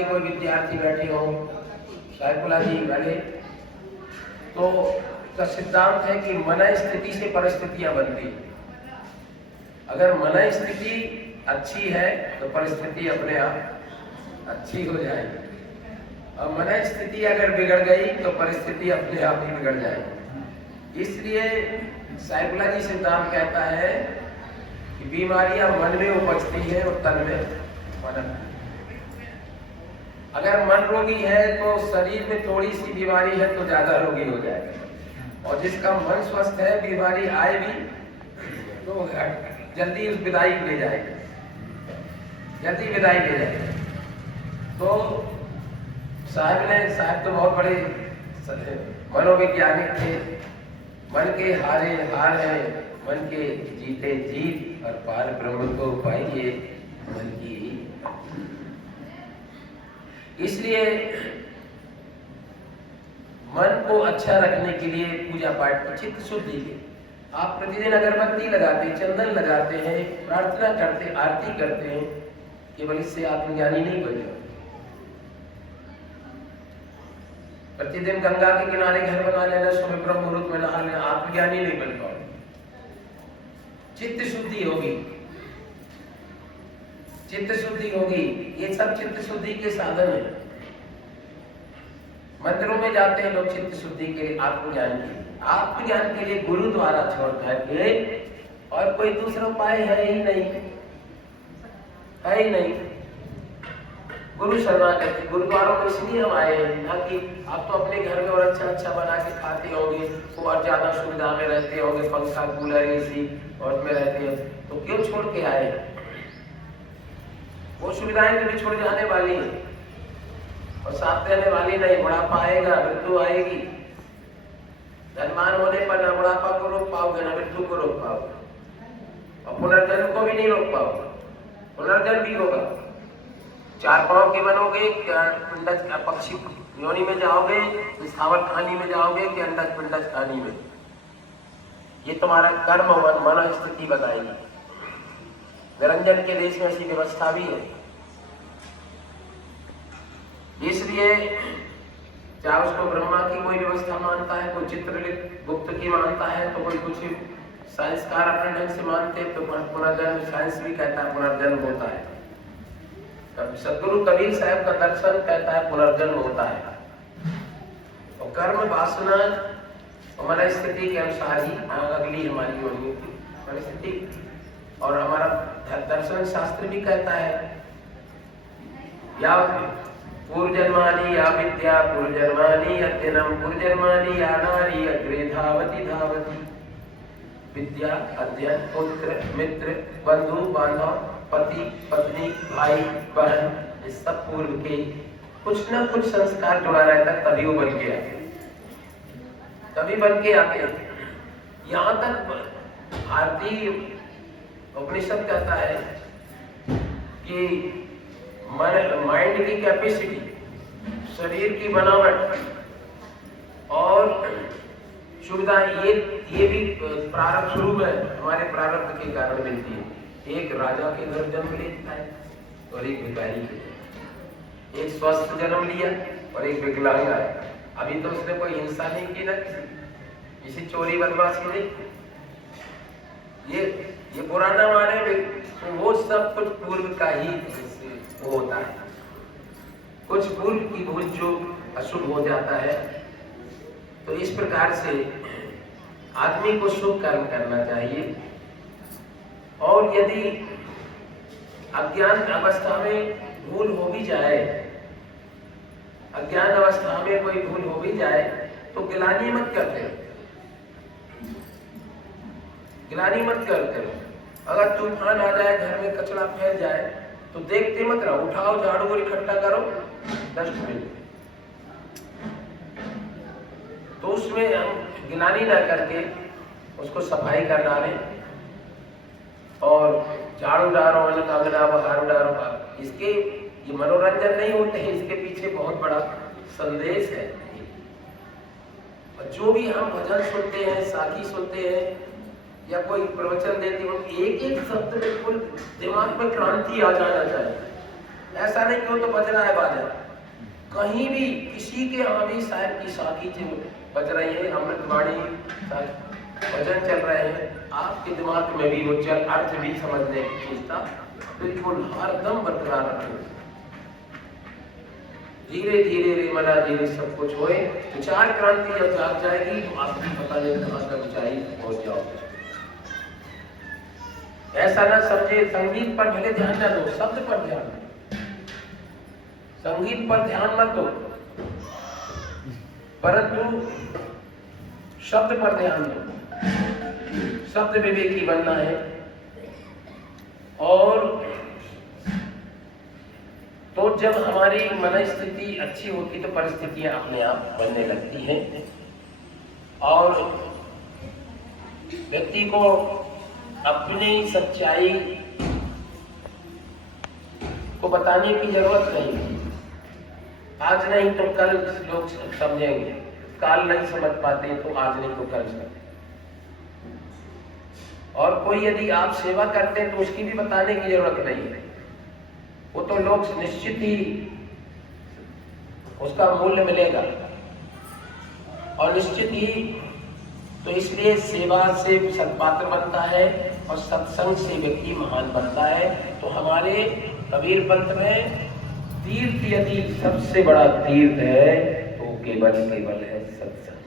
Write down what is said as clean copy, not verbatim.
कोई विद्यार्थी बैठे हो, साइकोलॉजी जी बैठे, तो का सिद्धांत है कि मन स्थिति से परिस्थितियां बनती हैं। अगर मन स्थिति अच्छी है तो परिस्थिति अपने आप अच्छी हो जाएगी, और मन स्थिति अगर बिगड़ गई तो परिस्थिति अपने आप ही बिगड़ जाएगी। इसलिए साइकोलॉजी सिद्धांत कहता है कि बीमारियां मन में उपजती है और तन में पनपती है। अगर मन रोगी है तो शरीर में थोड़ी सी बीमारी है तो ज्यादा रोगी हो जाएगा, और जिसका मन स्वस्थ है बीमारी आए भी तो जल्दी उस विदाई ले जाएगा, जल्दी विदाई ले जाएगा। तो साहब तो बहुत बड़े मनोवैज्ञानिक थे। मन के हारे हार है, मन के जीते जीत, और पार ब्रह्म को पाइए मन की। इसलिए मन को अच्छा रखने के लिए पूजा पाठ की चित्त शुद्धि के आप प्रतिदिन अगरबत्ती लगाते, चंदन लगाते हैं, प्रार्थना करते, आरती करते हैं, केवल इससे आत्मज्ञानी नहीं बन जाते। प्रतिदिन गंगा के किनारे घर बना लेना, सुबह ब्रह्म मुहूर्त में नहा लेना, आत्मज्ञानी नहीं बन पाओगे। चित्त शुद्धि होगी, चित्त शुद्धि होगी। ये सब चित्त शुद्धि के साधन है। मंदिरों में जाते हैं लोग चित्त शुद्धि के लिए, आत्मज्ञान के लिए। आत्मज्ञान के लिए गुरु द्वारा छोड़ करके और कोई दूसरा उपाय है ही नहीं, है ही नहीं। गुरु शरणागति, गुरुद्वारों में इसलिए हम आए हैं ताकि आप तो अपने घर में और अच्छा अच्छा बना के खाते होंगे, और ज्यादा सुविधा में रहते होंगे, पंखा कूलर एसी और में रहते हैं, तो क्यों छोड़ के आए? वो सुविधाएं कभी छोड़ जाने वाली है और साथ रहने वाली नहीं। बुढ़ापा आएगा, मृत्यु आएगी। धनवान होने पर न बुढ़ापा को रोक पाओगे, न मृत्यु को रोक पाओगे, और पुनर्जन्म को भी नहीं रोक पाओगे। पुनर्जन्म भी होगा। चार पांव के बनोगे, पिंडज पक्षी योनि में जाओगे, स्थावर कहानी में जाओगे कि अंडज पिंडज कहानी में। ये तुम्हारा कर्म मन स्थिति बताएगी। निरंजन के देश में ऐसी व्यवस्था भी है। इसलिए चाहे उसको ब्रह्मा की कोई व्यवस्था मानता है, कोई चित्रलिखित गुप्त की मानता है, तो कोई कुछ संस्कार अपने ढंग से मानते, तो पुनर्जन्म साइंस भी कहता है पुनर्जन्म होता है। सदगुरु कबीर साहब का दर्शन कहता है पुनर्जन्म होता है। और कर्म वासना हमारा स्थिति के अनुसार ही अगली हमारी होनी परिस्थिति। और हमारा दर्शन शास्त्र भी कहता है या पूर्वजन्मानि या विद्या पूर्वजन्मानि अध्ययनम पूर्वजन्मानि या नारी अग्रे धावति धावति। विद्या, अध्ययन, पुत्र, मित्र, बंधु बांधव, पति पत्नी, भाई बहन, ये सब पूर्व के कुछ न कुछ संस्कार जुड़ा रहता है, तभी वो बन के आते, तभी बन के आते हैं। यहाँ तक भारतीय उपनिषद कहता है कि माइंड की कैपेसिटी, शरीर की बनावट और सुविधा, ये भी प्रारब्ध स्वरूप है, हमारे प्रारब्ध के कारण मिलती है। एक राजा के घर जन्म लेता है और एक भिखारी के, एक स्वस्थ जन्म लिया और एक विकलांग आया। अभी तो उसने कोई हिंसा नहीं की ना, किसी चोरी बदमाशी नहीं। ये पुराना माने में तो वो सब कुछ पूर्व का ही वो होता है। कुछ पूर्व की भूल जो अशुभ हो जाता है। तो इस प्रकार से आदमी को शुभ कर्म करना चाहिए। और यदि अज्ञान अवस्था में भूल हो भी जाए, अज्ञान अवस्था में कोई भूल हो भी जाए, तो गिलानी मत करते, गिलानी मत करते। अगर तूफान आ जाए, घर में कचरा फैल जाए, तो देखते मत रहो, उठाओ झाड़ू और इकट्ठा करो डस्टबिन। तो उसमें हम गिलानी ना करके उसको सफाई कर डालें और झाड़ू डालो, अंगना बहारू डालो। इसके ये मनोरंजन नहीं होते हैं, इसके पीछे बहुत बड़ा संदेश है। और जो भी हम भजन सुनते हैं, साखी सुनते हैं या कोई प्रवचन देते हो, एक एक शब्द बिल्कुल दिमाग में क्रांति आ जाना चाहिए। ऐसा नहीं क्यों तो बज रहा है बाजा, कहीं भी किसी के यहाँ भी साहब की साखी बज रही है, अमृतवाणी भजन चल रहे हैं, आपके दिमाग में भी वो चल अर्थ भी समझने की चीज था, बिल्कुल हरदम बरकरार रखें। धीरे धीरे रे मना धीरे सब कुछ होए, विचार क्रांति जब जाग जाएगी तो आपकी पता नहीं कहाँ तक ऊंचाई पहुंच जाओगे। ऐसा ना समझे संगीत पर भले ध्यान ना दो, शब्द पर ध्यान दो, संगीत पर ध्यान मत दो, परंतु शब्द पर ध्यान दो। शब्द विवेकी बनना है। और तो जब हमारी मन स्थिति अच्छी होती तो परिस्थितियां अपने आप बनने लगती हैं और व्यक्ति को अपनी सच्चाई को बताने की जरूरत नहीं। आज नहीं तो कल लोग समझेंगे, काल नहीं समझ पाते तो आज नहीं तो कल समझेंगे। और कोई यदि आप सेवा करते हैं तो उसकी भी बताने की जरूरत नहीं है, वो तो लोग निश्चित ही उसका मूल्य मिलेगा और निश्चित ही। तो इसलिए सेवा से सत्पात्र बनता है और सत्संग से व्यक्ति महान बनता है। तो हमारे कबीर पंथ में तीर्थ यदि सबसे बड़ा तीर्थ है तो केवल केवल है सत्संग।